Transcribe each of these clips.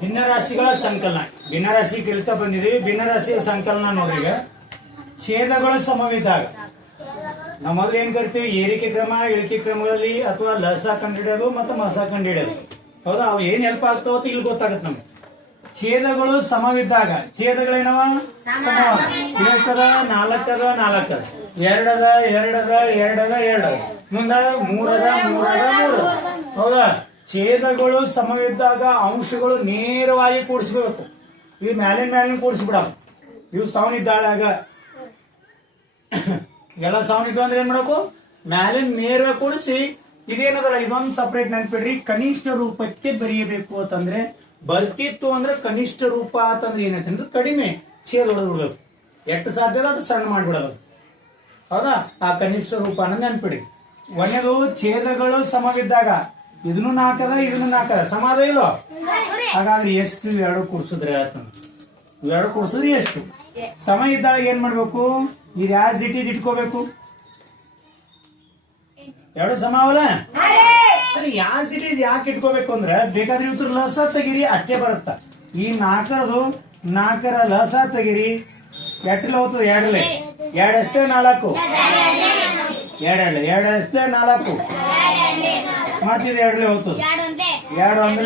ಭಿನ್ನರಾಶಿಗಳ ಸಂಕಲನ. ಭಿನ್ನರಾಶಿ ಕಲಿತಾ ಬಂದಿದ್ದೀವಿ. ಭಿನ್ನರಾಶಿಯ ಸಂಕಲನ ನೋಡ್ರಿ. ಈಗ ಛೇದಗಳು ಸಮವಿದ್ದಾಗ ನಾವು ಮೊದಲು ಏನ್ ಕರಿತೀವಿ, ಏರಿಕೆ ಕ್ರಮ ಇಳಿಕೆ ಕ್ರಮಗಳಲ್ಲಿ ಅಥವಾ ಲಸ ಕಂಡಿಡಿಯೋದು ಮತ್ತು ಮಸ ಕಂಡಿಡಿಯೋದು. ಹೌದಾ, ಅವು ಏನ್ ಹೆಲ್ಪ್ ಆಗ್ತಾವ ಇಲ್ಲಿ ಗೊತ್ತಾಗತ್ತೆ ನಮ್ಗೆ. ಛೇದಗಳು ಸಮವಿದ್ದಾಗ ಛೇದಗಳೇನವ ಸಮವ. ಇದಕ್ಕದ 4 ಅದ 4 ಅದ, 2 ಅದ 2 ಅದ 2 ಅದ 2 ಅದ, ಮುಂದ 3 ಅದ 3 ಅದ 3 ಅದ. ಹೌದಾ, ಛೇದಗಳು ಸಮವಿದ್ದಾಗ ಅಂಶಗಳು ನೇರವಾಗಿ ಕೂಡಿಸ್ಬೇಕು. ಇವು ಮ್ಯಾಲಿನ ಕೂಡಿಸ್ಬಿಡ. ಇವು ಸಾವನಿದ್ದಾಳಾಗ ಎಲ್ಲ ಸಾವನಿದ್ದು ಅಂದ್ರೆ ಏನ್ ಮಾಡಬೇಕು, ಮ್ಯಾಲಿನ ನೇರವಾಗಿ ಕೂಡಿಸಿ. ಇದೇನದಲ್ಲ, ಇದೊಂದು ಸಪರೇಟ್ ನೆನ್ಪಿಡ್ರಿ. ಕನಿಷ್ಠ ರೂಪಕ್ಕೆ ಬರೆಯಬೇಕು ಅಂತಂದ್ರೆ, ಬರ್ತಿತ್ತು ಅಂದ್ರೆ ಕನಿಷ್ಠ ರೂಪ ಅಂತಂದ್ರೆ ಏನಂತಂದ್ರೆ ಕಡಿಮೆ ಛೇದ ಹೊಡೆದ್ಬಿಡೋದು. ಎಷ್ಟು ಸಾಧ್ಯ ಅದು ಸಣ್ಣ ಮಾಡ್ಬಿಡೋದು. ಹೌದಾ, ಆ ಕನಿಷ್ಠ ರೂಪ ಅನ್ನೋದು ನೆನ್ಪಿಡಿ. ಒಂದೇದು ಛೇದಗಳು ಸಮವಿದ್ದಾಗ ಇದನ್ನು 4 ಅದ ಇದನ್ನು 4 ಅದ, ಸಮಾದ ಇಲ್ಲೋ? ಹಾಗಾದ್ರೆ ಎಷ್ಟು ಎರಡು ಕೂಡಿಸಿದ್ರೆ ಎರಡು ಕೂಡಿಸಿದ್ರೆ ಎಷ್ಟು ಸಮ ಇದ್ದಾಗ ಏನ್ ಮಾಡ್ಬೇಕು, ಇದು ಆಸ್ ಇಟ್ ಈಸ್ ಇಟ್ಕೋಬೇಕು. ಎರಡು ಸಮ ಅವಲ್ಲ ಸರಿ. ಆಸ್ ಇಟ್ ಈಸ್ ಯಾಕೆ ಇಟ್ಕೋಬೇಕು ಅಂದ್ರೆ, ಬೇಕಾದ್ರೆ ಇವತ್ತು ಲಸ ತೆಗಿರಿ ಅಷ್ಟೇ ಬರುತ್ತ. ಈ 4ರ ಲಸ ತೆಗಿರಿ ಎಟ್ಟಲೆ ಹೋಗ್ತದೆ, 2 2 4 2 2 4 ಮತ್ತಿದು 2 ಹೋಗ್ತದೆ, 2 1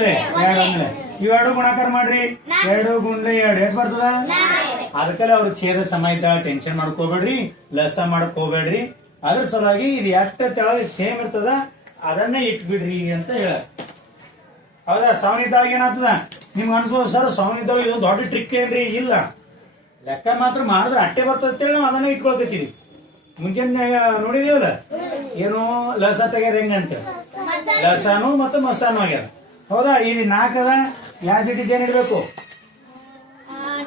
2 ಇವೆರಡು ಗುಣಾಕಾರ ಮಾಡ್ರಿ. 2 ಗುಂಡ್ಲೆ 2 ಎಷ್ಟು ಬರ್ತದ? ಅದಕ್ಕಲ್ಲ ಅವ್ರು ಛೇದ ಸಮ ಇದ್ದಾಗ ಟೆನ್ಷನ್ ಮಾಡ್ಕೋಬೇಡ್ರಿ, ಲಸ ಮಾಡಕ್ ಹೋಗ್ಬೇಡ್ರಿ. ಅದ್ರ ಸಲುವಾಗಿ ಇದು ಎಷ್ಟು ತೆಳಗೆ ಸೇಮ್ ಇರ್ತದ ಅದನ್ನೇ ಇಟ್ಬಿಡ್ರಿ ಅಂತ ಹೇಳ. ಹೌದಾ, ಸವನಿದ್ದಾಗ ಏನಾಗ್ತದ ನಿಮ್ಗೆ ಅನ್ಸೋದು, ಸರ್ ಸವನಿದ್ದಾಗ ಇದೊಂದು ದೊಡ್ಡ ಟ್ರಿಕ್ ಏನ್ರಿ? ಇಲ್ಲ, ಲೆಕ್ಕ ಮಾತ್ರ ಮಾಡಿದ್ರೆ ಅಟ್ಟೆ ಬರ್ತದೆ. ನಾವು ಅದನ್ನ ಇಟ್ಕೊಳ್ತೀವಿ. ಮುಂಚೆನೆ ನೋಡಿದೀವಲ್ಲ, ಏನೋ ಲಸ ತೆಗ್ಯದ ಹೆಂಗಂತ, ಲಸಾನು ಮತ್ತು ಮಸಾನು ಆಗ್ಯದ. ಹೌದಾ, ಇದು 4 ಅದ, ಯಾವ ಸಿಟಿ ಏನ್ ಇಡ್ಬೇಕು,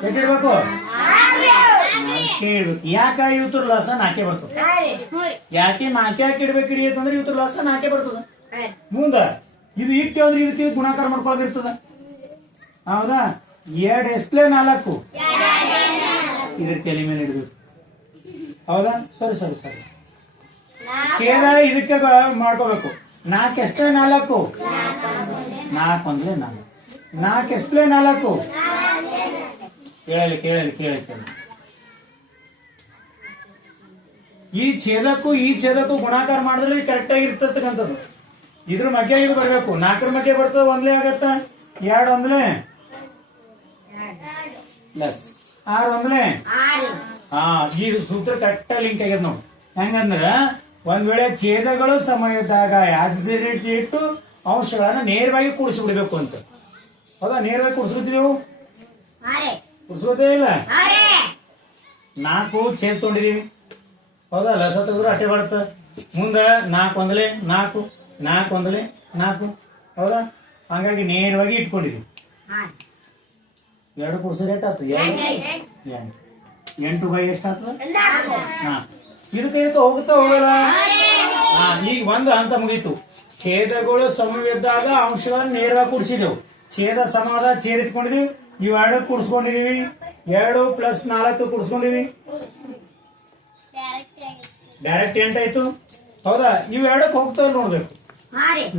ಎಷ್ಟಿಡ್ಬೇಕು? 4 ಇಡ್ಬೇಕು. ಯಾಕ ಇವತ್ತು ಲಸ 4 ಬರ್ತದ? ಯಾಕೆ 4 ಯಾಕೆ ಇಡ್ಬೇಕ್ರಿ ಅಂತಂದ್ರೆ ಇವತ್ತು ಲಸ 4 ಬರ್ತದ. ಮುಂದ ಇದು ಇಟ್ಟು ಅಂದ್ರೆ ಇದಕ್ಕೆ ಗುಣಾಕಾರ ಮಾಡ್ಕೊಳ್ಳೋದಿರ್ತದ. ಹೌದಾ, 2 ಎಸ್ಟ್ಲೆ 4 ಇದ್ರ ತಲೆ ಮೇಲೆ ಇಡ್ಬೇಕು. ಹೌದಾ, ಸರಿ ಸರಿ ಸರಿ. ಛೇದ ಇದಕ್ಕೆ ಮಾಡ್ಕೋಬೇಕು. 4 ಎಸ್ಟ್ಲೆ 4 4 1 4 4 ಎಸ್ಟ್ಲೆ 4 ಕೇಳಲಿ. ಈ ಛೇದಕ್ಕೂ ಗುಣಾಕಾರ ಮಾಡಿದ್ರೆ ಕರೆಕ್ಟ್ ಆಗಿ ಇರ್ತಕ್ಕಂಥದ್ದು. ಇದ್ರ ಮಧ್ಯ ಇದು ಬರ್ಬೇಕು. 4ರ ಮಧ್ಯ ಬರ್ತದೆ, 1 ಆಗತ್ತ, 2 1 ಪ್ಲಸ್ 6 1 ಹಾ. ಈ ಸೂತ್ರ ಕರೆಕ್ಟ್ ಲಿಂಕ್ ಆಗ್ಯದ ನೋಡಿ. ಹೆಂಗಂದ್ರ ಒಂದ್ ವೇಳೆ ಛೇದಗಳು ಸಮ ಇದ್ದಾಗ ಆಸಿಡಿಟಿ ಇಟ್ಟು ಅಂಶಗಳನ್ನ ನೇರವಾಗಿ ಕೂಡಿಸ್ಬಿಡ್ಬೇಕು ಅಂತ. ಹೌದಾ, ನೇರವಾಗಿ ಕೂಡಿಸ್ಬಿಡ್ತೀವಿ. ಕೂಡಿಸ್ಬೋದೇ ಇಲ್ಲ? 4 ಛೇದ ತೊಗೊಂಡಿದೀವಿ. ಹೌದಾ, ಲಸ ತೆಗೆದ್ರೆ ಅಟ್ಟೆ ಬರುತ್ತೆ. ಮುಂದೆ 4 1 4 4 1 4. ಹೌದಾ, ಹಂಗಾಗಿ ನೇರವಾಗಿ ಇಟ್ಕೊಂಡಿದೀವಿ. 2 ಕೂಡಿಸಿದ್ರೆ ಎಷ್ಟಾಗ್ತದೆ? 8 ಬೈ ಎಷ್ಟಾಗ್ತದೆ? 4. ಇದಕ್ಕೆ ಹೋಗುತ್ತಾ ಹೋಗಲ್ಲ? ಈಗ ಒಂದು ಹಂತ ಮುಗೀತು. ಛೇದಗಳು ಸಮವಿದ್ದಾಗ ಅಂಶಗಳನ್ನು ನೇರವಾಗಿ ಕೂಡಿಸಿದೆವು. ಛೇದ ಸಮಾದ ಛೇದ ಇಟ್ಕೊಂಡಿದೀವಿ. ಇವೆರಡು ಕೂಡಿಸ್ಕೊಂಡಿದೀವಿ. 2 + 4 ಕೂಡಿಸ್ಕೊಂಡಿದೀವಿ. ಡೈರೆಕ್ಟ್ 8 ಆಯ್ತು. ಹೌದಾ, ಇವೆರಡಕ್ಕೆ ಹೋಗ್ತಾವ ನೋಡ್ಬೇಕು.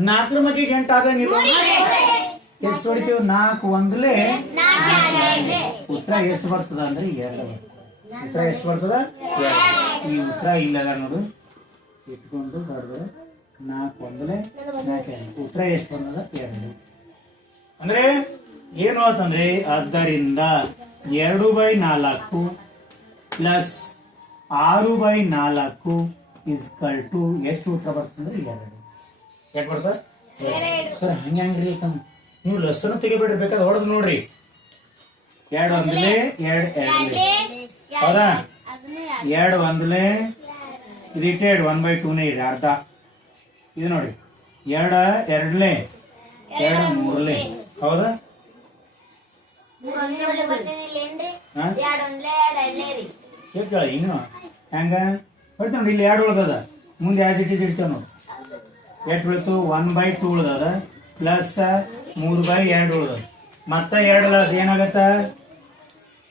4ರ ಮಧ್ಯೆ 8 ಆದ ನೀವು ಎಷ್ಟು ಹೊಡಿತೀವಿ? 4 1 ಉತ್ತರ ಎಷ್ಟು ಬರ್ತದ ಅಂದ್ರೆ 2. ಉತ್ತರ ಎಷ್ಟು ಬರ್ತದ? 2. ಈ ಉತ್ತರ ಇಲ್ಲದ ನೋಡು, ಇಟ್ಕೊಂಡು ಬರ್ದು 4 1 4 ಉತ್ತರ ಎಷ್ಟು ಬಂದದ? 2. ಅಂದ್ರೆ ಏನು ಅಂತಂದ್ರೆ, ಆದ್ದರಿಂದ 2/4 ಪ್ಲಸ್ 6/4 = ಎಷ್ಟು ಉತ್ತರ ಬರ್ತಂದ್ರೆ 2. ಯಾಕೆ ಬರ್ತದ ಸರ್? ಹಂಗ್ರಿ ನೀವು ಲಸನು ತೆಗಿಬೇಡ್ರಿ, ಬೇಕಾದ್ರೆ ಹೊಡೆದ್ ನೋಡ್ರಿ. 2 1 2 2 ಹೌದಾ, 2 1 ಇದು 1/2 ಇದೆ, ಅರ್ಧ. ಇದು ನೋಡಿ 2 2 2 3. ಹೌದಾ, ಇನ್ನು ಹೆಂಗ ಹೊಯ್ತು ನೋಡಿ. ಇಲ್ಲಿ 2 ಉಳ್ದದ, ಮುಂದೆ ಆಸ್ ಇಟ್ ಈಸ್ ಇಡ್ತೇವೆ ನೋಡಿ. ಎಷ್ಟು ಬೀಳ್ತು? 1/2 ಉಳ್ದದ ಪ್ಲಸ್ 3/2 ಉಳ್ದದ. ಮತ್ತ 2 ಏನಾಗತ್ತ?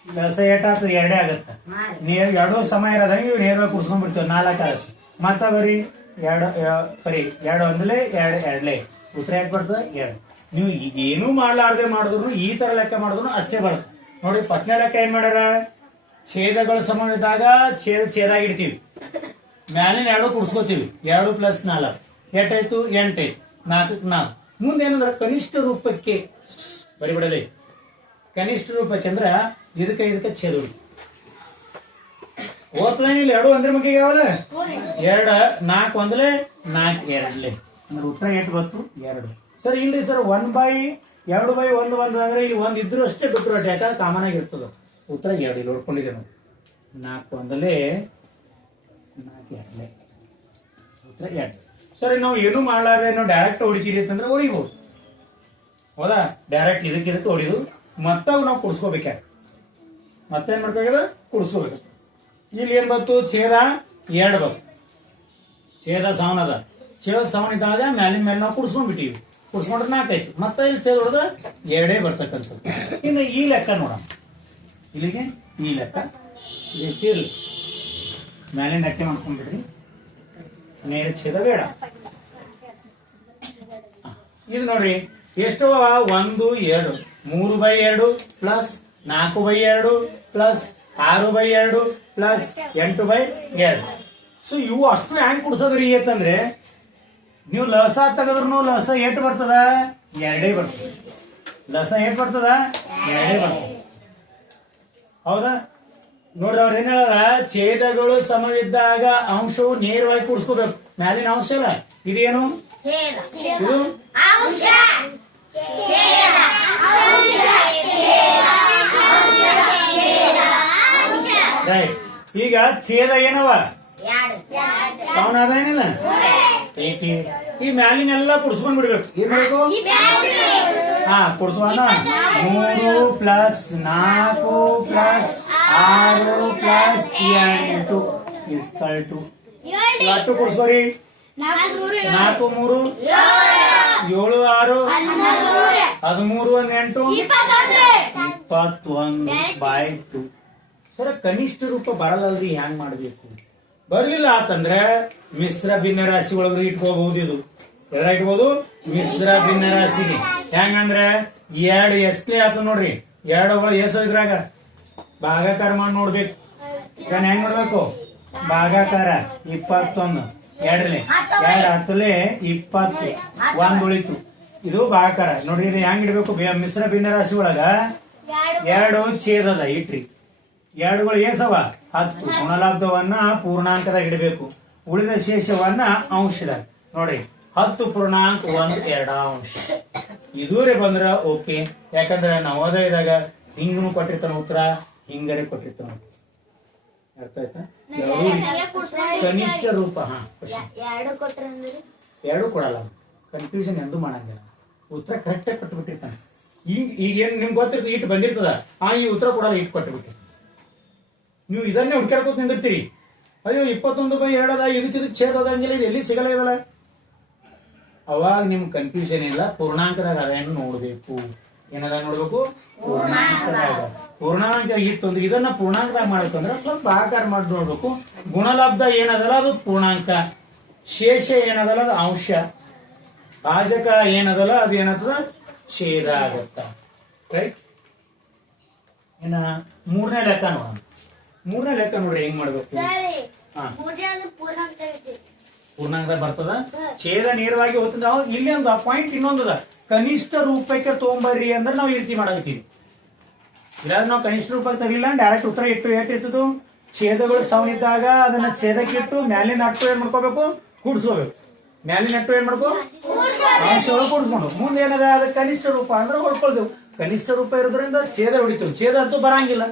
ಲಸ ಏಟಾಗ್ತದೆ? 2 ಆಗತ್ತ. 2 ಸಮ ಇರೋದಂಗೆ ಇವ್ ನೇರವಾಗಿ ಕುಡ್ಸ್ಕೊಂಡ್ಬಿಡ್ತೇವೆ. 4 ಆಗತ್ತೆ. ಮತ್ತ ಬರೀ ಸರಿ 2 ಒಂದಲೇ 2 ಎರಡ್ಲೆ ಉತ್ತರ ಯಾಕೆ ಬರ್ತದೆ 2. ನೀವು ಏನೂ ಮಾಡ್ಲಾರ್ದೆ ಮಾಡಿದ್ರು ಈ ತರ ಲೆಕ್ಕ ಮಾಡಿದ್ರು ಅಷ್ಟೇ ಬರುತ್ತೆ ನೋಡಿ. ಫಸ್ಟ್ನೇ ಲೆಕ್ಕ ಏನ್ ಮಾಡ್ಯಾರ, ಛೇದಗಳು ಸಮ ಇದ್ದಾಗ ಛೇದಾಗಿ ಇಡ್ತೀವಿ, ಮ್ಯಾಲಿನ 2 ಕುಡ್ಸ್ಕೋತೀವಿ, 2 + 4 ಎಷ್ಟಾಯ್ತು 8 ಆಯ್ತು, 4 4. ಮುಂದೆ ಏನಂದ್ರೆ ಕನಿಷ್ಠ ರೂಪಕ್ಕೆ ಬರಿಬಿಡಲಿ, ಕನಿಷ್ಠ ರೂಪಕ್ಕೆ ಅಂದ್ರ ಇದಕ್ಕೆ ಛೇದ ಓದ್ತಾನಿಲ್ಲ 2 ಒಂದ್ರ ಬಗ್ಗೆ ಯಾವಲ್ಲ 2 4 ಒಂದಲೇ 4 ಎರಡ್ಲೆ ಅಂದ್ರೆ ಉತ್ತರ ಎಷ್ಟು ಬಂತು 2. ಸರ್ ಇಲ್ರಿ ಸರ್ 1/2/1 ಅಂದ್ರೆ ಇಲ್ಲಿ 1 ಇದ್ರು ಅಷ್ಟೇ ಬಿಟ್ಟರು ಅಡ್ಡ ಯಾಕಂದ್ರೆ ಕಾಮನ್ ಆಗಿರ್ತದ. ಉತ್ತರ 2 ಇಲ್ಲಿ ನೋಡ್ಕೊಂಡಿದ್ದೆ ನಾವು 4 ಒಂದಲೇ 4 ಎರಡ್ಲೆ ಉತ್ತರ 2. ಸರಿ ನಾವು ಏನು ಮಾಡ್ಲಾರ್ದೆ ನಾವು ಡೈರೆಕ್ಟ್ ಹೊಡಿತೀರಿ ಅಂತಂದ್ರೆ ಹೊಡಿಬಹುದು, ಹೌದಾ? ಡೈರೆಕ್ಟ್ ಇದಕ್ಕೆ ಹೊಡಿದು ಮತ್ತೆ ನಾವು ಕುಡ್ಸ್ಕೋಬೇಕ, ಮತ್ತೇನ್ ಮಾಡ್ಬೇಕಾಗ್ಯದ ಕುಡ್ಸ್ಕೋಬೇಕು. ಇಲ್ಲಿ ಏನ್ ಬಂತು ಛೇದ 2 ಬಂತು, ಛೇದ ಸವನ್ ಅದ, ಛೇದ ಸವನ್ ಇದ್ದಾಗ ಮ್ಯಾಲಿನ ಮೇಲೆ ನಾವು ಕುಡ್ಸ್ಕೊಂಡ್ಬಿಟ್ಟಿವಿ, ಕುಡ್ಸ್ಕೊಂಡ್ರೆ 4 ಆಯ್ತು, ಮತ್ತೆ ಇಲ್ಲಿ ಛೇದ ಹೊಡೆದ 2 ಬರ್ತಕ್ಕಂಥದ್ದು. ಇನ್ನು ಈ ಲೆಕ್ಕ ನೋಡೋಣ, ಇಲ್ಲಿಗೆ ಈ ಲೆಕ್ಕ ಎಷ್ಟಿರ್ಲಿ ಮ್ಯಾಲಿನ ಲೆಕ್ಕ ಮಾಡ್ಕೊಂಡ್ಬಿಡ್ರಿ, ನೇರ ಛೇದ ಬೇಡ. ಇದು ನೋಡ್ರಿ ಎಷ್ಟು 1 2 3/2 ಪ್ಲಸ್ 4/2 ಪ್ಲಸ್ 6/2 ಪ್ಲಸ್ 8/2. ಸೊ ಇವು ಅಷ್ಟು ಹ್ಯಾಂಗ್ ಕುಡ್ಸೋದ್ರಿ ಅಂತಂದ್ರೆ ನೀವು ಲಸ ತೆಗೆದ್ರು ಲಸ ಎಷ್ಟು ಬರ್ತದ 2 ಬರ್ತದ, ಲಸ ಎಷ್ಟು ಬರ್ತದ 2 ಬರ್ತದ, ಹೌದಾ? ನೋಡ್ರಿ ಅವ್ರ ಏನ್ ಹೇಳ, ಛೇದಗಳು ಸಮವಿದ್ದಾಗ ಅಂಶವು ನೇರವಾಗಿ ಕೂಡಿಸ್ಕೋಬೇಕು. ಮ್ಯಾಲಿನ ಅಂಶ ಅಲ್ಲ ಇದೇನು, ಇದು ರೈಟ್. ಈಗ ಛೇದ ಏನವ ಸವನ ಅದ ಏನಿಲ್ಲ, ಈ ಮ್ಯಾಲಿನೆಲ್ಲ ಕುಡ್ಸ್ಕೊಂಡ್ ಬಿಡ್ಬೇಕು. ಏನ್ ಮಾಡ್ಬೇಕು, ಕುಡ್ಸೋಣ 3 + 4 + 6 + 8 ಎಷ್ಟು ಕುಡ್ಸ್ಕೋರಿ, 4 3 7 6 13 1 8 21/2. ಸರ ಕನಿಷ್ಠ ರೂಪ ಬರಲ್ಲಲ್ರಿ, ಹ್ಯಾಂಗ್ ಮಾಡ್ಬೇಕು? ಬರ್ಲಿಲ್ಲ ಆತಂದ್ರೆ ಮಿಶ್ರ ಭಿನ್ನ ರಾಶಿ ಒಳಗ್ರಿ ಇಟ್ಕೋಬಹುದು. ಇದು ಎದ್ರ ಇಟ್ಬೋದು, ಮಿಶ್ರ ಭಿನ್ನ ರಾಶಿಗೆ. ಹೆಂಗಂದ್ರೆ 2 ಎಷ್ಟೇ ಆತ ನೋಡ್ರಿ, 2 ಎಸ್ ಇದ್ರಾಗ ಭಾಗಾಕಾರ ಮಾಡಿ ನೋಡ್ಬೇಕು. ಹೆಂಗ್ ನೋಡ್ಬೇಕು, ಭಾಗಾಕಾರ 21 2 10 20 1 ಉಳಿತು, ಇದು ಭಾಗಾಕಾರ ನೋಡ್ರಿ. ಇದು ಹೆಂಗ್ ಇಡ್ಬೇಕು, ಮಿಶ್ರ ಭಿನ್ನ ರಾಶಿ ಒಳಗ 2 ಛೇದದ ಇಟ್ರಿ, 2ಗಳು ಏಸವ 10, ಗುಣಲಬ್ಧವನ್ನ ಪೂರ್ಣಾಂಕದಾಗ ಇಡಬೇಕು, ಉಳಿದ ಶೇಷವನ್ನ ಅಂಶದ ನೋಡ್ರಿ 10.12 ಇದೂರೇ ಬಂದ್ರ ಓಕೆ. ಯಾಕಂದ್ರೆ ನವೋದಯದಾಗ ಹಿಂಗನು ಕೊಟ್ಟಿರ್ತಾನ ಉತ್ತರ, ಹಿಂಗರೆ ಕೊಟ್ಟಿರ್ತಾನ. ಅರ್ಥ ಆಯ್ತಾ? ಕನಿಷ್ಠ ರೂಪ 2 ಕೊಡಲ್ಲ, ಕನ್ಫ್ಯೂಷನ್ ಎಂದು ಮಾಡಂಗಿಲ್ಲ, ಉತ್ತರ ಕರೆಕ್ಟ್ ಆಗಿ ಕೊಟ್ಟುಬಿಟ್ಟಿರ್ತಾನೆ. ಈಗ ಏನ್ ನಿಮ್ಗೆ ಗೊತ್ತಿರ್ತದೆ, ಇಟ್ಟು ಬಂದಿರ್ತದ, ಈ ಉತ್ತರ ಕೊಡಲ್ಲ, ಇಟ್ಟು ಕೊಟ್ಟುಬಿಟ್ಟಿ ನೀವು ಇದನ್ನೇ ಹುಡ್ಕಾಡ್ಕೋತ ನಿಂದಿರ್ತೀರಿ. ಅಯ್ಯೋ 21/2 ಅದ, ಇದಕ್ಕೆ ಛೇದ ಹೋಗಂಗಿಲ್ಲ, ಇದು ಎಲ್ಲಿ ಸಿಗಲ್ಲ ಇದಲ್ಲ. ಅವಾಗ ನಿಮ್ ಕನ್ಫ್ಯೂಷನ್ ಇಲ್ಲ, ಪೂರ್ಣಾಂಕದಾಗ ಅದೇನು ನೋಡ್ಬೇಕು. ಏನದ ನೋಡ್ಬೇಕು, ಪೂರ್ಣಾಂಕ ಇತ್ತಂದ್ರೆ ಇದನ್ನ ಪೂರ್ಣಾಂಕದಾಗ ಮಾಡ್ಬೇಕಂದ್ರೆ ಸ್ವಲ್ಪ ಆಕಾರ ಮಾಡಿ ನೋಡ್ಬೇಕು. ಗುಣಲಬ್ಧ ಏನದಲ್ಲ ಅದು ಪೂರ್ಣಾಂಕ, ಶೇಷ ಏನದಲ್ಲ ಅದು ಅಂಶ, ಭಾಜಕ ಏನದಲ್ಲ ಅದು ಏನದ ಛೇದ ಆಗತ್ತ. ರೈಟ್. ಇನ್ನ 3ನೇ ಲೆಕ್ಕ ನೋಡೋಣ. 3ನೇ ಲೆಕ್ಕ ನೋಡ್ರಿ ಹೆಂಗ್ ಮಾಡ್ಬೇಕು. ಪೂರ್ಣಾಂಕದಾಗ ಬರ್ತದ, ಛೇದ ನೇರವಾಗಿ ಹೋಗ್ತದ. ಇಲ್ಲಿ ಒಂದು ಪಾಯಿಂಟ್ ಇನ್ನೊಂದದ, ಕನಿಷ್ಠ ರೂಪಕ್ಕೆ ತೊಗೊಂಬರ್ರಿ ಅಂದ್ರೆ ನಾವು ಈ ರೀತಿ ಮಾಡಾಕತ್ತೀವಿ. ಇಲ್ಲ ನಾವು ಕನಿಷ್ಠ ರೂಪಕ್ಕೆ ತರಲಿಲ್ಲ, ಡೈರೆಕ್ಟ್ ಉತ್ತರ ಇಟ್ಟು ಏಟಿರ್ತದ, ಛೇದಗಳು ಸವನಿದ್ದಾಗ ಅದನ್ನ ಛೇದಕ್ಕೆ ಇಟ್ಟು ಮ್ಯಾಲಿನ ಅಟ್ಟು ಏನ್ ಮಾಡ್ಕೋಬೇಕು, ಕೂಡ್ಸ್ಕೋಬೇಕು. ಮ್ಯಾಲಿನ ಅಟ್ಟು ಏನ್ ಮಾಡ್ಕೋ, ಅಂಶಗಳು ಕೂಡ್ಸ್ಕೊಂಡು ಮುಂದೆ ಏನದ ಅದಕ್ಕೆ ಕನಿಷ್ಠ ರೂಪ ಅಂದ್ರೆ ಹೊಡ್ಕೊಳ್ತೇವೆ. ಕನಿಷ್ಠ ರೂಪ ಇರೋದ್ರಿಂದ ಛೇದ ಹೊಡಿತೇವೆ, ಛೇದ ಅಂತೂ ಬರಂಗಿಲ್ಲ.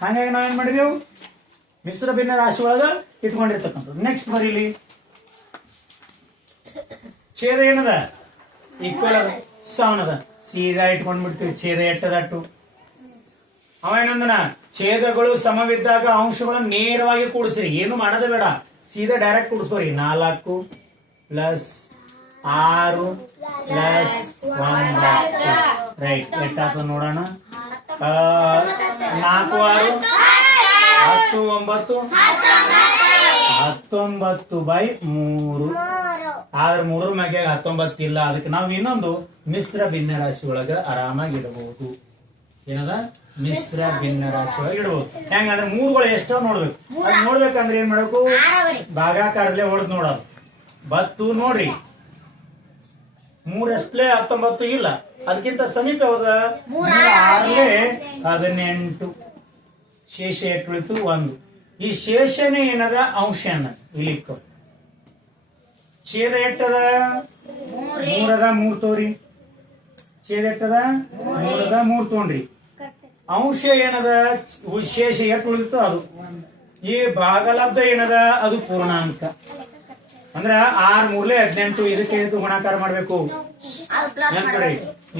ಹಾಗಾಗಿ ನಾವೇನ್ ಮಾಡಿದೆವು, ಮಿಶ್ರ ಭಿನ್ನ ರಾಶಿ ಒಳಗ ಇಟ್ಕೊಂಡಿರ್ತಕ್ಕಂಥದ್ದು. ನೆಕ್ಸ್ಟ್ ಬರೀಲಿ, ಛೇದ ಏನದ ಈಕ್ವಲ್ ಅದ, ಸವನದ, ಸೀದಾ ಇಟ್ಕೊಂಡ್ಬಿಡ್ತೀವಿ. ಛೇದ ಎಟ್ಟದಟ್ಟು ಅವ ಏನಂದನ, ಛೇದಗಳು ಸಮವಿದ್ದಾಗ ಅಂಶಗಳನ್ನು ನೇರವಾಗಿ ಕೂಡಿಸ್ರಿ, ಏನು ಮಾಡೋದೇ ಬೇಡ, ಸೀದಾ ಡೈರೆಕ್ಟ್ ಕೂಡಿಸ್ಕೋರಿ. 4 + 6 + 1 ರೈಟ್. ಎಷ್ಟಾಗ್ತದ ನೋಡೋಣ, 4 6 10 9 19/3. ಆದ್ರೆ 3 ಮ್ಯಾಗೆ 19 ಇಲ್ಲ. ಅದಕ್ಕೆ ನಾವು ಇನ್ನೊಂದು ಮಿಶ್ರ ಭಿನ್ನ ರಾಶಿ ಒಳಗ ಆರಾಮಾಗಿ ಇಡಬಹುದು. ಏನದ ಮಿಶ್ರ ಭಿನ್ನ ರಾಶಿ ಒಳಗೆ ಇಡಬಹುದು. ಹೆಂಗಂದ್ರೆ 3ಗಳು ಎಷ್ಟೋ ನೋಡ್ಬೇಕು. ಅದ್ ನೋಡ್ಬೇಕಂದ್ರೆ ಏನ್ ಮಾಡ್ಬೇಕು, ಭಾಗಾಕಾರಲ್ಲೇ ಹೊಡೆದ್ ನೋಡೋದು. ಬತ್ತು ನೋಡ್ರಿ 3 ಎಷ್ಟಲೇ 19 ಇಲ್ಲ, ಅದಕ್ಕಿಂತ ಸಮೀಪ ಯಾವ್ದ 18. ಶೇಷ ಎಷ್ಟು ಉಳಿತು 1. ಈ ಶೇಷನೇ ಏನದ ಅಂಶನ ಇಲಿಕ್ಕ. ಛೇದ ಎಟ್ಟದ 3 ತೋರಿ. ಛೇದ ಎಟ್ಟದ 3 ತಗೊಂಡ್ರಿ. ಅಂಶ ಏನದ ಶೇಷ ಎಷ್ಟು ಉಳಿತು ಅದು. ಈ ಭಾಗಲಬ್ಧ ಏನದ ಅದು ಪೂರ್ಣಾಂಕ. ಅಂದ್ರ 6 3 18. ಇದಕ್ಕೆ ಗುಣಾಕಾರ ಮಾಡ್ಬೇಕು. ನೆನ್ಪಿಡ್ರಿ,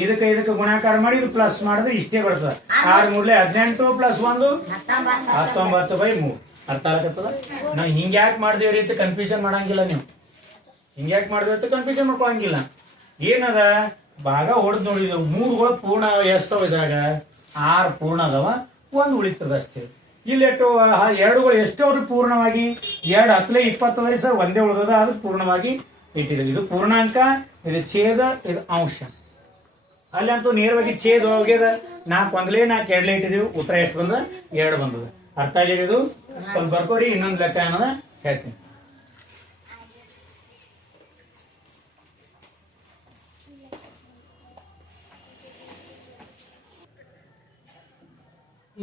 ಇದಕ್ಕೆ ಗುಣಾಕಾರ ಮಾಡಿ ಇದು ಪ್ಲಸ್ ಮಾಡಿದ್ರೆ ಇಷ್ಟೇ ಬರ್ತದ. 6 3 18 ಪ್ಲಸ್ 1 19/3. ಅರ್ಥ ಆಗತ್ತದ. ನಾವ್ ಹಿಂಗ್ಯಾಕ್ ಮಾಡಿದೇವ್ರಿ ಅಂತ ಕನ್ಫ್ಯೂಷನ್ ಮಾಡಂಗಿಲ್ಲ. ನೀವು ಹಿಂಗ್ಯಾಕ್ ಮಾಡಿದ್ರಿ ಅಂತ ಕನ್ಫ್ಯೂಷನ್ ಮಾಡ್ಕೊಳಂಗಿಲ್ಲ. ಏನದ ಭಾಗ ಹೊಡೆದ್ ನೋಡಿದೆವು. 3ಗಳು ಪೂರ್ಣ ಎಷ್ಟವ ಇದ್ರಾಗ 6 ಪೂರ್ಣ ಅದಾವ, 1 ಉಳಿತದ ಅಷ್ಟೇ. ಇಲ್ಲಿ ಎಷ್ಟು 2ಗಳು ಎಷ್ಟವ್ರು ಪೂರ್ಣವಾಗಿ 2 ಹತ್ತಲೇ 20 ಅದ್ರಿ ಸರ್, ಒಂದೇ ಉಳಿದದ. ಅದು ಪೂರ್ಣವಾಗಿ ಇಟ್ಟಿದ್ದೀವಿ. ಇದು ಪೂರ್ಣಾಂಕ, ಇದು ಛೇದ, ಇದು ಅಂಶ. ಅಲ್ಲಂತೂ ನೇರವಾಗಿ ಛೇದ ಹೋಗ್ಯದ. 4 1 4 2 ಇಟ್ಟಿದೀವಿ. ಉತ್ತರ ಎಷ್ಟು ಬಂದ 2 ಬಂದದ. ಅರ್ಥ ಆಗಿದೆ. ಇದು ಸ್ವಲ್ಪ ಬರ್ಕೋರಿ. ಇನ್ನೊಂದು ಲೆಕ್ಕ ಅನ್ನೋದ ಹೇಳ್ತೀನಿ.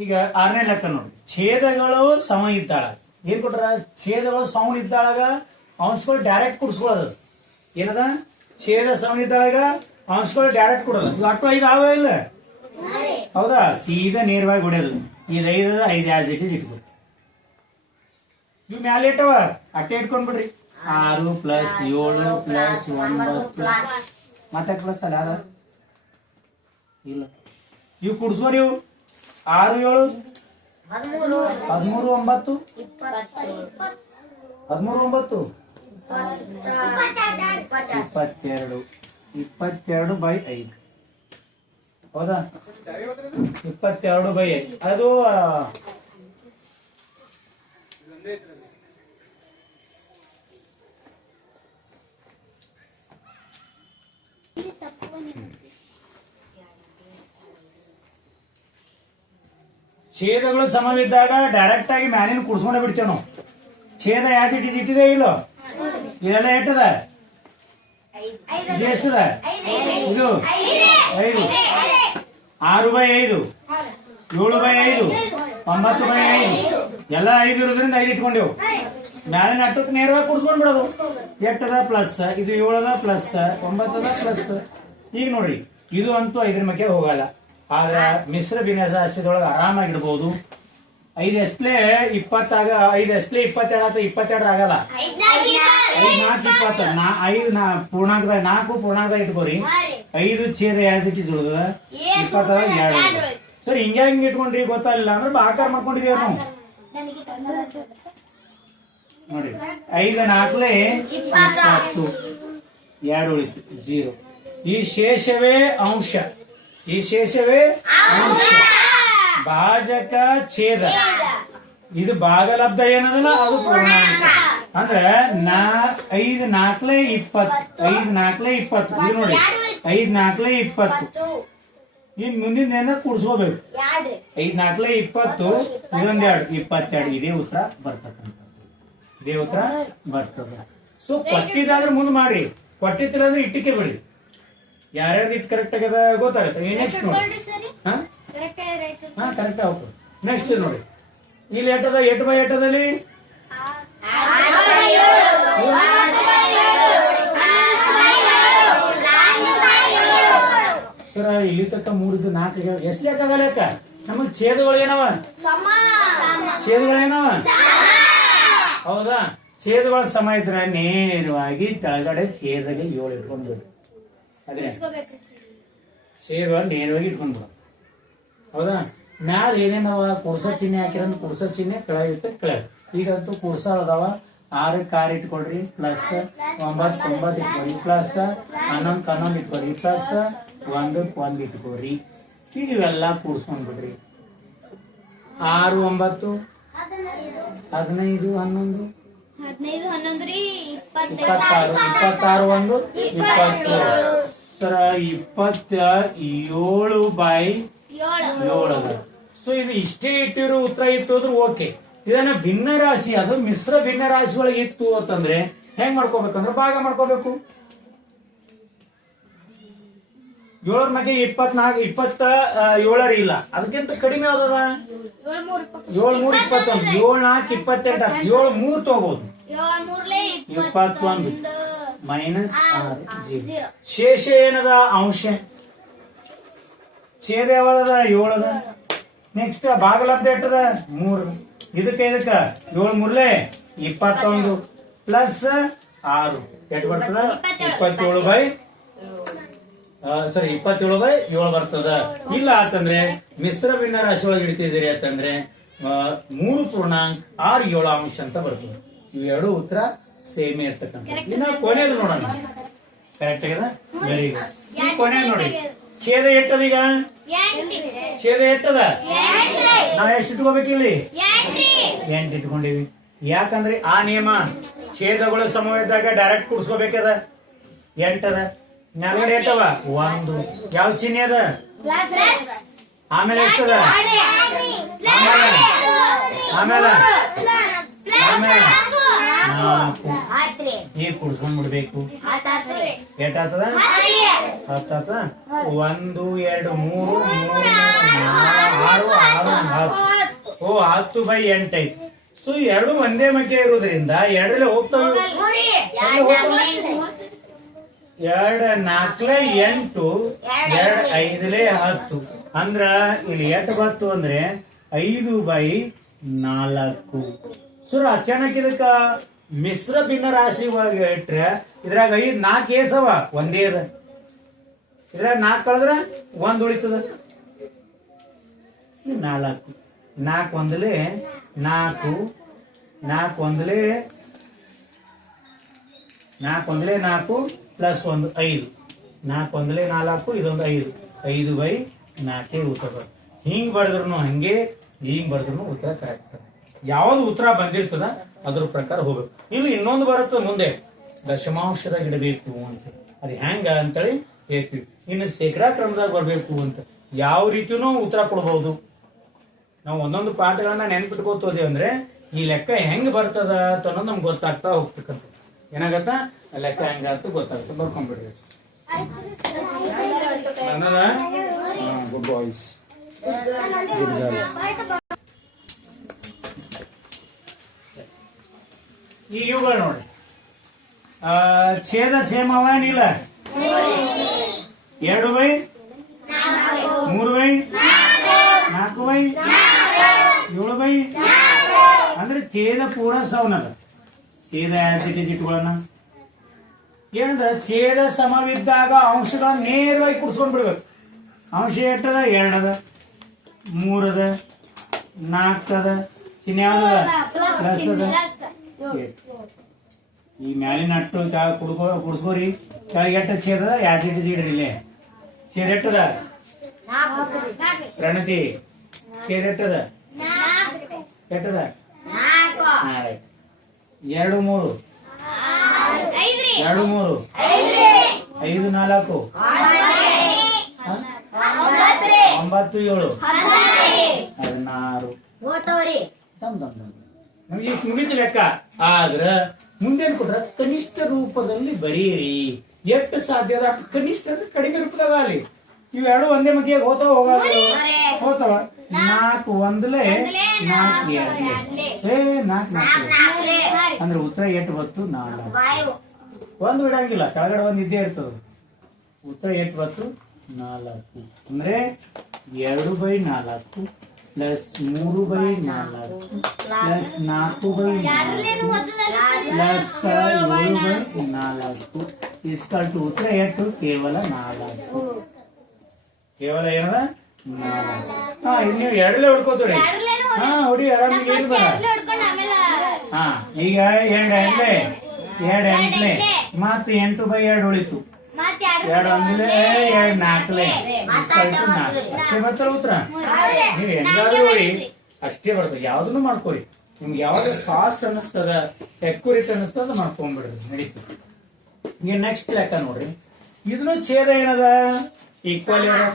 ಈಗ 6ನೇ ಲೆಕ್ಕ ನೋಡಿ. ಛೇದಗಳು ಸಮ ಇದ್ದಾಳ. ಏನ್ ಕೊಟ್ರ, ಛೇದಗಳು ಸಮ ಇದ್ದಾಳಾಗ ಅಂಶಗಳು ಡೈರೆಕ್ಟ್ ಕುಡಿಸ್ಕೊಳ್ಳೋದು. ಏನದ ಛೇದ ಸಮ ಇದ್ದಾಳಾಗ ಅಂಶಗಳು ಡೈರೆಕ್ಟ್ ಕೊಡೋದು. ಇದು ಅಟ್ಟು 5 ಆವ ಇಲ್ಲ, ಹೌದಾ? ಸೀದಾ ನೇರವಾಗಿ ಹೊಡೆಯೋದು. ಇದು 5 5 ಆಸ್ ಇಟ್ ಇಸ್ ಇಟ್ಕೊ. ಇವು ಮ್ಯಾಲೆ ಇಟ್ಟವ ಅಟ್ಟೆ ಇಟ್ಕೊಂಡ್ಬಿಡ್ರಿ. 6 + 7 + 9 ಮತ್ತೆ ಪ್ಲಸ್ ಅಲ್ಲ ಅದ ಇಲ್ಲ. ಇವು ಕುಡ್ಸೋರಿ. ಇವು 6 7 13 9 22/5. ಹೌದಾ? 22/5 ಅದು ಛೇದಗಳು ಸಮವಿದ್ದಾಗ ಡೈರೆಕ್ಟ್ ಆಗಿ ಮ್ಯಾಲಿನ ಕುಡ್ಸ್ಕೊಂಡೇ ಬಿಡ್ತೇವೆ ನಾವು. ಛೇದ ಆಸ್ ಇಟ್ ಇಸ್ ಇಟ್ಟಿದೆ ಇಲ್ಲ, ಇದೆಲ್ಲ ಎಟ್ಟದ, ಇದು ಎಷ್ಟದ, ಇದು 5. 6/5 7/5 9/5 ಎಲ್ಲ 5 ಇರೋದ್ರಿಂದ 5 ಇಟ್ಕೊಂಡೆವು. ಮ್ಯಾಲಿನ ಅಟ್ಟಕ್ಕೆ ನೇರವಾಗಿ ಕುಡ್ಸ್ಕೊಂಡ್ ಬಿಡೋದು. ಎಟ್ಟದ ಪ್ಲಸ್, ಇದು 7 ಪ್ಲಸ್ 9 ಪ್ಲಸ್. ಈಗ ನೋಡ್ರಿ, ಇದು ಅಂತೂ 5 ಮಕ್ಕೆ ಹೋಗಲ್ಲ. ಆದ್ರ ಮಿಶ್ರ ಭಿನ್ನರಾಶಿದೊಳಗೆ ಆರಾಮಾಗಿಡ್ಬೋದು. 5 ಎಷ್ಟಲೇ 20 ಆಗ 5 ಎಷ್ಟಲೇ 22 ಆತ, 22 ಆಗಲ್ಲ. 5 4 20. 5 ಪೂರ್ಣಾಂಕದಾಗ 4 ಪೂರ್ಣಾಂಕದಾಗ ಇಟ್ಕೋರಿ. 5 ಛೇದ ಆಸ್ ಇಟ್ ಇಸ್ ಉಳಿದ 20 2. ಸರಿ, ಹಿಂಗೆ ಇಟ್ಕೊಂಡ್ರಿ ಗೊತ್ತಾಗಲಿಲ್ಲ ಅಂದ್ರೆ ಆಕಾರ ಮಾಡ್ಕೊಂಡಿದೇವ್ ನಾವು. ನೋಡಿ 5 4 20 2 ಉಳಿತು 0. ಈ ಶೇಷವೇ ಅಂಶ. ಈ ಶೇಷವೇ ಅಂಶ. ಭಾಜಕ ಛೇದ. ಇದು ಭಾಗಲಬ್ಧ ಏನದಲ್ಲ ಅದು ಪೂರ್ಣಾಂಕ. ಅಂದ್ರೆ 5 4 20. 5 4 20. ಇದು ನೋಡಿ 5 4 20. ಇನ್ ಮುಂದಿನ ಏನ ಕೂಡ್ಸ್ಕೋಬೇಕು. 5 4 20 ಇದೊಂದ್ 2 22. ಇದೇ ಉತ್ತರ ಬರ್ತದೆ. ಸೊ ಕೊಟ್ಟಿದ್ದಾದ್ರೆ ಮುಂದೆ ಮಾಡ್ರಿ, ಕೊಟ್ಟಿತ್ತಿಲ್ಲ ಅಂದ್ರೆ ಇಟ್ಟಿಕೆ ಬಿಡಿ. ಯಾರ್ಯಾರು ಇಟ್ಟು ಕರೆಕ್ಟ್ ಆಗ್ಯದ ಗೊತ್ತಾಗತ್ತೆ. ನೆಕ್ಸ್ಟ್ ನೋಡಿ. ಕರೆಕ್ಟ್ ಆಗ್ತದೆ. ನೆಕ್ಸ್ಟ್ ನೋಡಿ, ಇಲ್ಲಿ ಎಟ್ಟದ 8/8 ಅದಲ್ಲಿ ಸರ ಇಲ್ಲಿ ತಕ್ಕ 3 4 ಎಷ್ಟು ಲೆಕ್ಕ ಆಗಲ್ಲ. ಲೆಕ್ಕ ನಮಗ್ ಛೇದಗಳು ಏನವ, ಛೇದಗಳೇನವ, ಹೌದಾ? ಛೇದಗಳ ಸಮ ಇದ್ರೆ ನೇರವಾಗಿ ಕೆಳಗಡೆ ಛೇದಗೆ 7 ಇಟ್ಕೊಂಡು ಅದೇ ಛೇದವಾಗಿ ನೇರವಾಗಿ ಇಟ್ಕೊಂಡ್ಬಿಡ. ಹೌದಾ? ಮ್ಯಾಲ ಏನೇನವ ಕುರ್ಸ ಚಿಹ್ನೆ ಹಾಕಿರಂದ್ರೆ ಕುರ್ಸ ಚಿಹ್ನೆ ಕೆಳಗಿಟ್ಟು ಕೆಳಗೆ. ಈಗಂತೂ ಕುರ್ಸ ಅದಾವ. 6 6 ಇಟ್ಕೊಳ್ರಿ, ಪ್ಲಸ್ 9 9 ಇಟ್ಕೊಳ್ರಿ, ಪ್ಲಸ್ 11 11 ಇಟ್ಕೊಳ್ರಿ, ಪ್ಲಸ್ 1 1 ಇಟ್ಕೊಳ್ರಿ. ಈಗ ಇವೆಲ್ಲ ಕೂಡ್ಸ್ಕೊಂಡ್ಬಿಡ್ರಿ. 6 9 15 11 26 26 ಒಂದು 27 ಸರ 27/7 ಅದ. ಸೊ ಇದು ಇಷ್ಟೇ ಇಟ್ಟಿರೋ ಉತ್ತರ ಇತ್ತು ಅಂದ್ರೆ ಓಕೆ. ಇದನ್ನ ಭಿನ್ನ ರಾಶಿ ಅದು ಮಿಶ್ರ ಭಿನ್ನ ರಾಶಿ ಒಳಗೆ ಇತ್ತು ಅಂತಂದ್ರೆ ಹೆಂಗ್ ಮಾಡ್ಕೋಬೇಕಂದ್ರೆ ಭಾಗ ಮಾಡ್ಕೋಬೇಕು. 7 ಮಗೆ 24 27 ಇಲ್ಲ, ಅದಕ್ಕಿಂತ ಕಡಿಮೆ ಯಾವ್ದದ 7 3 21 7 4 28 7 3 ತಗೋಬಹುದು. 21 ಮೈನಸ್ 0 ಶೇಷ ಏನದ ಅಂಶ ಛೇದ ಯಾವ್ದದ 7 ಅದ. ನೆಕ್ಸ್ಟ್ ಭಾಗಲಬ್ಧ ಎಟ್ಟದ 3 ಇದಕ್ಕೆ 7 3 21 ಪ್ಲಸ್ 6 ಎಷ್ಟು ಬರ್ತದ 27/7 ಬರ್ತದ. ಇಲ್ಲ ಅಂತಂದ್ರೆ ಮಿಶ್ರ ಭಿನ್ನ ರಾಶಿ ಒಳಗೆ ಇಡ್ತಿದ್ದೀರಿ ಅಂತಂದ್ರೆ 3.67 ಅಂತ ಬರ್ತದೆ. ಇವೆರಡು ಉತ್ತರ ಸೇಮ್ ಇರ್ತಕ್ಕಂಥ. ಇನ್ನ ಕೊನೆಯದು ನೋಡೋಣ. ಕರೆಕ್ಟ್ ಆಗದ, ವೆರಿ ಗುಡ್. ಕೊನೆ ನೋಡಿ ಛೇದ ಎಟ್ಟದ, ಈಗ ಛೇದ ಎಟ್ಟದ ನಾವ್ ಎಷ್ಟು ಇಟ್ಕೋಬೇಕಿಲ್ಲಿ 8 ಇಟ್ಕೊಂಡಿವಿ. ಯಾಕಂದ್ರೆ ಆ ನಿಯಮ ಛೇದಗಳು ಸಮವಿದ್ದಾಗ ಡೈರೆಕ್ಟ್ ಕೂಡ್ಸ್ಕೋಬೇಕದ. 8 ಅದ, ಮೇಲ್ಗಡೆ ಎಟ್ಟವ 1, ಯಾವ ಚಿಹ್ನೆ ಅದ, ಆಮೇಲೆ ಎಷ್ಟದ, ಆಮೇಲೆ ಆಮೇಲೆ 4 ಈಗ ಕೂಡ್ಸ್ಕೊಂಡ್ ಬಿಡ್ಬೇಕು. ಎಷ್ಟಾಗ್ತದ 10 ಆತ. 1 2 3 3 4 6 6 10/8 ಐತಿ. ಸೊ ಎರಡು ಒಂದೇ ಮಧ್ಯೆ ಇರೋದ್ರಿಂದ 2 ಹೋಗ್ತಾವ. 2 4 8 2 5 10 ಅಂದ್ರ ಇಲ್ಲಿ ಎಷ್ಟು ಬತ್ತು ಅಂದ್ರೆ 5/4. ಸುರ ಅಚಾನಕ್ ಇದಕ್ಕ ಮಿಶ್ರ ಭಿನ್ನ ರಾಶಿ ಇಟ್ರೆ ಇದ್ರಾಗ 5 4 ಏಸವ ಒಂದೇ ಅದ. ಇದ್ರಾಗ 4 ಕಳೆದ್ರ 1 ಉಳಿತದ. 4 4 ಒಂದಲೇ 4 4 ಒಂದಲೇ 4 ಪ್ಲಸ್ 1 5 4 ಒಂದಲೇ 4 ಇದೊಂದು 5/4 ಉತ್ತರ. ಹಿಂಗ್ ಬರೆದ್ರು ಹಂಗೆ, ಹಿಂಗ್ ಬರೆದ್ರು ಉತ್ತರ ಕರೆಕ್ಟ್. ಯಾವ್ದು ಉತ್ತರ ಬಂದಿರ್ತದ ಅದ್ರ ಪ್ರಕಾರ ಹೋಗ್ಬೇಕು. ಇಲ್ಲಿ ಇನ್ನೊಂದು ಬರುತ್ತೆ ಮುಂದೆ, ದಶಮಾಂಶದಾಗ ಇಡಬೇಕು ಅಂತ. ಅದು ಹೆಂಗ ಅಂತೇಳಿ ಹೇಳ್ತೀವಿ. ಇನ್ನು ಶೇಕಡಾ ಕ್ರಮದಾಗ ಬರ್ಬೇಕು ಅಂತ ಯಾವ ರೀತಿನೂ ಉತ್ತರ ಕೊಡಬಹುದು. ನಾವು ಒಂದೊಂದು ಪಾಠಗಳನ್ನ ನೆನ್ಪಿಟ್ಕೋತ ಹೋದೇವ್ ಅಂದ್ರೆ ಈ ಲೆಕ್ಕ ಹೆಂಗ್ ಬರ್ತದ ಅಂತ ಅನ್ನೋದು ನಮ್ಗೆ ಗೊತ್ತಾಗ್ತಾ ಹೋಗ್ತಕ್ಕಂಥ. ಏನಾಗತ್ತ ಲೆಕ್ಕ ಹೆಂಗಾಗ್ತ ಗೊತ್ತಾಗುತ್ತೆ. ಬರ್ಕೊಂಡ್ಬಿಡ್ರಿ. Good boys. ಈಗ ಇವುಗಳು ನೋಡಿ, ಛೇದ ಸೇಮ್ ಅವ ಏನಿಲ್ಲ. 2/3/4/7 ಅಂದ್ರೆ ಛೇದ ಪೂರ ಸವನದ. ಛೇದ ಆಸಿಟಿಸ್ ಇಟ್ಕೊಳ್ಳೋಣ. ಏನಂದ್ರೆ ಛೇದ ಸಮವಿದ್ದಾಗ ಅಂಶಗಳನ್ನ ನೇರವಾಗಿ ಕುಡ್ಸ್ಕೊಂಡ್ ಬಿಡ್ಬೇಕು. ಅಂಶ ಎಟ್ಟದ 2 ಅದ, 3 ಅದ, 4 ಅದ, ಚಿಹ್ನೆ ಯಾವ್ದದ ಪ್ಲಸ್ ಅದ. ಈ ಮ್ಯಾಲಿನ ಅಟ್ಟು ಕುಡ್ಸ್ಕೋರಿ. ಕೆಳಗೆ ಎಟ್ಟ ಛೇದ ಆಸಿಟಿಸ್ ಇಡ್ರಿ. ಇಲ್ಲೇ ಛೇದ ಎಟ್ಟದ ಪ್ರಣತಿ, ಛೇದ ಎಟ್ಟದ ಎಟ್ಟದ 2 3 2 3 5 4 9 7 16 ನಮಗೆ ಮುಗಿತು ಲೆಕ್ಕ. ಆದ್ರ ಮುಂದೇನ್ ಕೊಟ್ರ ಕನಿಷ್ಠ ರೂಪದಲ್ಲಿ ಬರೀರಿ. ಎಷ್ಟು ಸಾಧ್ಯ ಅದ ಕನಿಷ್ಠ ಅಂದ್ರೆ ಕಡಿಮೆ ರೂಪದಾಗ ಅಲ್ಲಿ. ಇವೆರಡು ಒಂದೇ ಮಧ್ಯೆ ಹೋತಾವ ಹೋತಾವ. 4 ಒಂದಲೇ 4 ಅಂದ್ರೆ ಉತ್ತರ ಎಷ್ಟು ಬತ್ತು 4. ಒಂದು ಬಿಡಂಗಿಲ್ಲ, ಕೆಳಗಡೆ ಒಂದು ಇದ್ದೇ ಇರ್ತದ. ಉತ್ತರ ಎಷ್ಟು ಬತ್ತು 4 ಅಂದ್ರೆ 2/4 ಪ್ಲಸ್ 3/4 ಪ್ಲಸ್ 4/4 ಪ್ಲಸ್ 7/4 ಇಸ್ಕಲ್ ಟು ಉತ್ತರ ಎಷ್ಟು ಕೇವಲ 4. ಕೇವಲ ಏನದ 4. ನೀವು 2 ಹೊಡ್ಕೋತೀರಿ. ಹೊಡಿ ಆರಾಮಿಗೆ ಏನು ಬರ. ಈಗ 2 ಎಂಟ್ಲೆ ಮತ್ತೆ 8/2 ಉಳಿತು. 2 ಒಂದಲೇ 2 4 ಅಷ್ಟೇ ಬರ್ತಾರ ಉತ್ತರ. ನೀವು ಹೆಂಗಾದ್ರೂ ಹೊಡಿ ಅಷ್ಟೇ ಬರ್ತದೆ. ಯಾವ್ದನ್ನು ಮಾಡ್ಕೊರಿ. ನಿಮ್ಗೆ ಯಾವಾಗ ಫಾಸ್ಟ್ ಅನ್ನಿಸ್ತದ ಎಕ್ಯುರೇಟ್ ಅನ್ನಿಸ್ತದ ಮಾಡ್ಕೊಂಡ್ಬಿಡ್ರಿ ನಡೀತದೆ. ಈಗ ನೆಕ್ಸ್ಟ್ ಲೆಕ್ಕ ನೋಡ್ರಿ, ಇದನ್ನು ಛೇದ ಏನದ ಈಕ್ವಲ್ ಇರೋ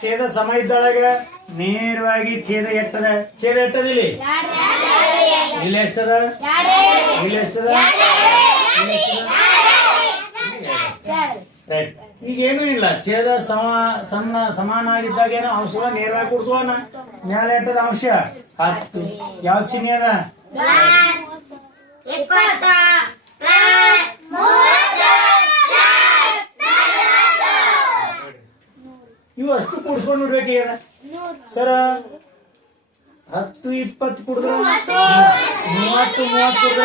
ಛೇದ ಸಮ ಇದ್ದೊಳಗ ನೇರವಾಗಿ ಛೇದ ಎಟ್ಟದ, ಛೇದ ಎಟ್ಟದ ಇಲ್ಲಿ ಎಷ್ಟದ, ಇಲ್ಲಿ ಎಷ್ಟದ, ರೈಟ್. ಈಗ ಏನೂ ಇಲ್ಲ, ಛೇದ ಸಮಾನ ಆಗಿದ್ದಾಗ ಏನೋ ಅಂಶಗಳ ನೇರವಾಗಿ ಕೂಡಿಸುವನ ಮ್ಯಾಲೆ ಎಟ್ಟದ ಅಂಶ 10. ಯಾವ ಚಿಹ್ನೆ ಅದ, ಇವು ಅಷ್ಟು ಕೂಡಿಸ್ಕೊಂಡು ಬಿಡ್ಬೇಕೀಗ ಸರ. 10 20 ಕುಡಿದ್ರ 30 ಕುಡಿದ್ರ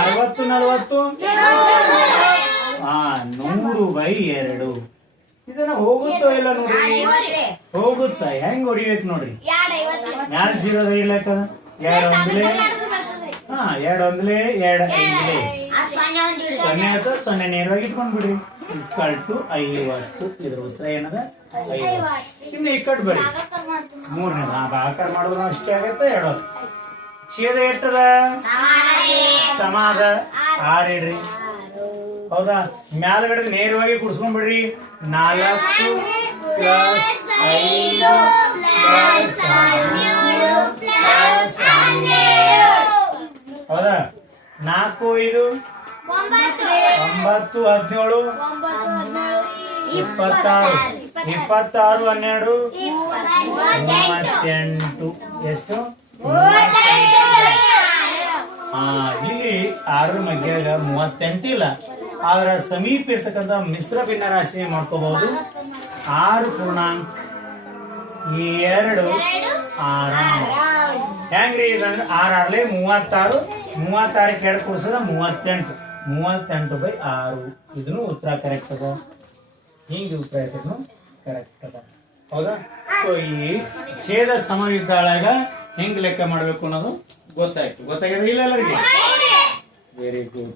60 40 100/2. ಇದನ್ನ ಹೋಗುತ್ತೋ ಇಲ್ಲ ನೋಡ್ರಿ, ಹೋಗುತ್ತ ಹೆಂಗ್ ಹೊಡಿಬೇಕು ನೋಡ್ರಿ. 2 0 ಇಲ್ಲಕ್ಕ 2 ಒಂದ್ಲೆ 2 ಒಂದ್ಲೆ 2 ಐದ್ಲೆ 0 ಅಥವಾ 0 ನೇರವಾಗಿ ಇಟ್ಕೊಂಡ್ಬಿಡ್ರಿ. = 50. ಇದ್ರ ಉತ್ತರ ಏನದ 50. ಇನ್ನು ಈ ಕಟ್ ಬರ್ರಿ 3ನೇ ಭಾಗಾಕಾರ ಮಾಡಿದ್ರು ಅಷ್ಟೇ ಆಗತ್ತೆ. 2 ಛೇದ ಎಟ್ಟದ ಸಮಾದ 6 ಇಡ್ರಿ. ಹೌದಾ, ಮ್ಯಾಲಗಡೆ ನೇರವಾಗಿ ಕುಡ್ಸ್ಕೊಂಡ್ಬಿಡ್ರಿ. 4 + 5 ಹೌದಾ, 4 5 9 17 26 26 12 38. ಎಷ್ಟು? ಇಲ್ಲಿ 6 ಮಧ್ಯಾಗ 38 ಇಲ್ಲ. ಆದ್ರ ಸಮೀಪ ಇರ್ತಕ್ಕಂಥ ಮಿಶ್ರ ಭಿನ್ನರಾಶಿ ಮಾಡ್ಕೋಬಹುದು. 6 ಪೂರ್ಣಾಂಕ 2 6 ಹೆಂಗ್ರಿ ಇದಂದ್ರೆ 6 6 36 36 2 ಕೂಡಿಸಿದ್ರೆ 38 38/6. ಇದನ್ನು ಉತ್ತರ ಕರೆಕ್ಟ್ ಅದ. ಹಿಂಗೆ ಉತ್ತರ ಆಯ್ತು ಕರೆಕ್ಟ್ ಅದ. ಹೌದಾ? ಸೊ ಈ ಛೇದ ಸಮವಿದ್ದಾಳಾಗ ಹೆಂಗ್ ಲೆಕ್ಕ ಮಾಡ್ಬೇಕು ಅನ್ನೋದು ಗೊತ್ತಾಯ್ತು. ಗೊತ್ತಾಗಿದೆ ಇಲ್ಲ ಎಲ್ಲರಿಗೆ? Very good.